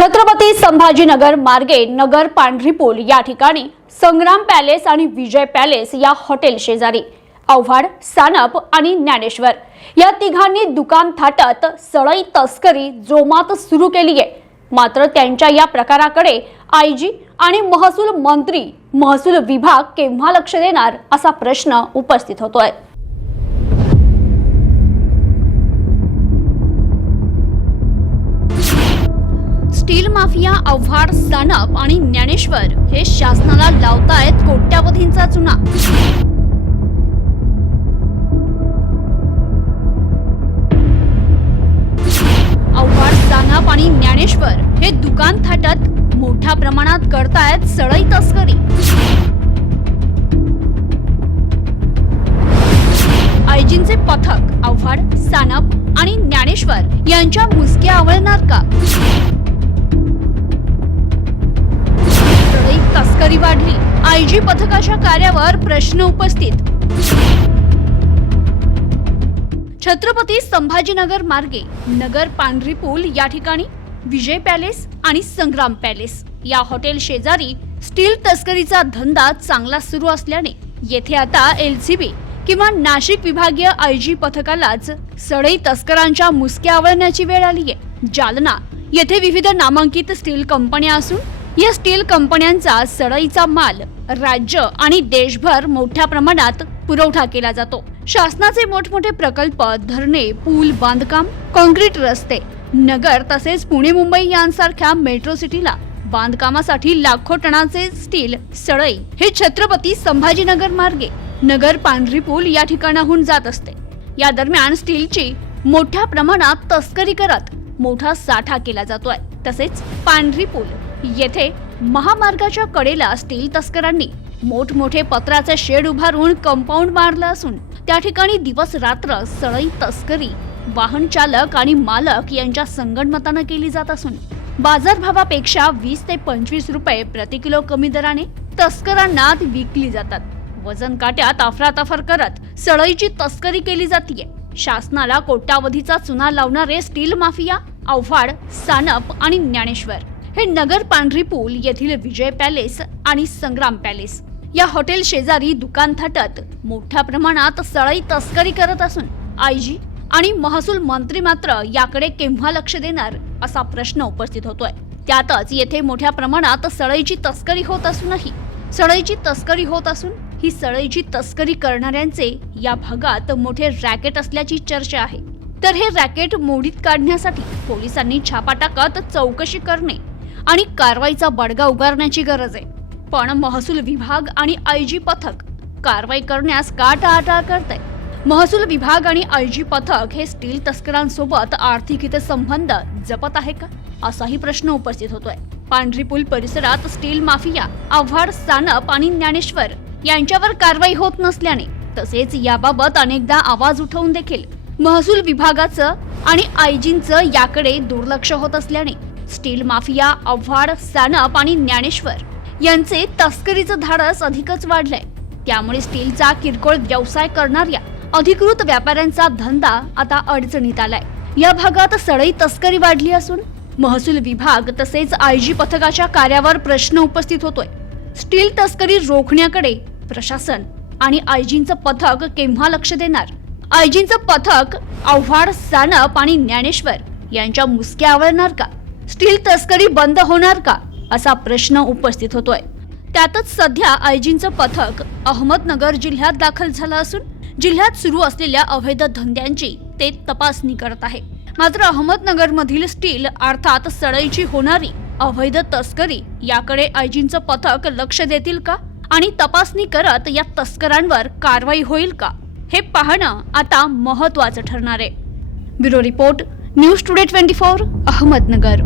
छत्रपती संभाजीनगर मार्गे नगर पांढरी पूल या ठिकाणी संग्राम पॅलेस आणि विजय पॅलेस या हॉटेल शेजारी आव्हाड सानप आणि ज्ञानेश्वर या तिघांनी दुकान थाटत सळई तस्करी जोमात सुरू केली आहे. मात्र त्यांच्या या प्रकाराकडे आयजी आणि महसूल मंत्री महसूल विभाग केव्हा लक्ष देणार असा प्रश्न उपस्थित होतोय. माफिया आव्हाड सानप आणि ज्ञानेश्वर हे शासनाला लावतायत कोट्यावधींचा चुना. आव्हाड सानप आणि ज्ञानेश्वर हे दुकान थाटत मोठ्या प्रमाणात करतायत सळई तस्करी. आयजींचे पथक आव्हाड सानप आणि ज्ञानेश्वर यांच्या मुसक्या आवळणार का? सळई तस्करी वाढली. आयजी पथकाच्या कार्यावर प्रश्न उपस्थित. छत्रपती संभाजीनगर मार्गे नगर पांढरी पूल या ठिकाणी विजय पॅलेस आणि संग्राम पॅलेस. या हॉटेल शेजारी स्टील तस्करीचा धंदा चांगला सुरू असल्याने येथे आता एलसीबी किंवा नाशिक विभागीय आयजी पथकालाच सडई तस्करांच्या मुसक्या आवळण्याची वेळ आली आहे जालना येथे विविध नामांकित स्टील कंपन्या असून या स्टील कंपन्यांचा सडईचा माल राज्य आणि देशभर मोठ्या प्रमाणात पुरवठा केला जातो. शासनाचे मोठमोठे प्रकल्प धरणे पूल बांधकाम कॉन्क्रीट रस्ते नगर तसेच पुणे मुंबई यांसारख्या मेट्रो सिटीला बांधकामासाठी लाखो टनाचे स्टील सळई हे छत्रपती संभाजीनगर मार्गे नगर पांढरी पूल या ठिकाणाहून जात असते. या दरम्यान स्टीलची मोठ्या प्रमाणात तस्करी करत मोठा साठा केला जातोय. तसेच पांढरी पूल येथे महामार्गाच्या कडेला स्टील तस्करांनी मोठमोठे पत्राचे शेड उभारून कंपाऊंड मारलं असून त्या ठिकाणी दिवस रात्र सळई तस्करी वाहन चालक आणि मालक यांच्या संगणमतानं केली जात असून बाजारभावापेक्षा वीस ते पंचवीस रुपये प्रति किलो कमी दराने तस्करांना विकली जातात. वजन काट्यात अफरातफर करत सळईची तस्करी केली जातीये. शासनाला कोट्यावधीचा चुना लावणारे स्टील माफिया आव्हाड सानप आणि ज्ञानेश्वर. हे नगर पांढरी पूल येथील विजय पॅलेस आणि संग्राम पॅलेस. या हॉटेल शेजारी दुकान थाटत. मोठ्या प्रमाणात सळई तस्करी करत असून आयजी आणि महसूल मंत्री मात्र याकडे केव्हा लक्ष देणार असा प्रश्न उपस्थित होतोय. त्यातच येथे मोठ्या प्रमाणात सळईची तस्करी होत असूनही सळईची तस्करी होत असून ही सळईची तस्करी करणाऱ्यांचे या भागात मोठे रॅकेट असल्याची चर्चा आहे. तर हे रॅकेट मोडीत काढण्यासाठी पोलिसांनी छापा टाकत चौकशी करणे आणि कारवाईचा बडगा उगारण्याची गरज आहे. पण महसूल विभाग आणि आयजी पथक कारवाई करण्यास का टाळाटाळ करते महसूल विभाग आणि आयजी पथक हे स्टील तस्करांसोबत आर्थिक हितसंबंध जपत आहे का? असाही प्रश्न उपस्थित होतोय. पांढरी पूल परिसरात स्टील माफिया आव्हाड सानप आणि ज्ञानेश्वर यांच्यावर कारवाई होत नसल्याने तसेच याबाबत अनेकदा आवाज उठवून देखील महसूल विभागाचं आणि आयजींचं याकडे दुर्लक्ष होत असल्याने स्टील माफिया आव्हाड सानप आणि ज्ञानेश्वर यांचे तस्करीचं धाडस अधिकच वाढलंय. त्यामुळे स्टीलचा किरकोळ व्यवसाय करणाऱ्या अधिकृत व्यापाऱ्यांचा धंदा आता अडचणीत आलाय. या भागात सळई तस्करी वाढली असून महसूल विभाग तसेच आयजी पथकाच्या कार्यावर प्रश्न उपस्थित होतोय. स्टील तस्करी रोखण्याकडे प्रशासन आणि आयजींचं पथक केव्हा लक्ष देणार? आयजींचं पथक आव्हाड सानप आणि ज्ञानेश्वर यांच्या मुसक्या आवरणार का? स्टील तस्करी बंद होणार का असा प्रश्न उपस्थित होतोय. त्यातच सध्या आयजींचं पथक अहमदनगर जिल्ह्यात दाखल झालं असून जिल्ह्यात सुरू असलेल्या अवैध धंद्यांची ते तपासणी करत आहे. मात्र अहमदनगर मधील स्टील अर्थात सळईची होणारी अवैध तस्करी याकडे आयजींचं पथक लक्ष देतील का? आणि तपासणी करत या तस्करांवर कारवाई होईल का? हे पाहणं आता महत्वाचं ठरणार आहे. Bureau report news today twenty four Ahmednagar.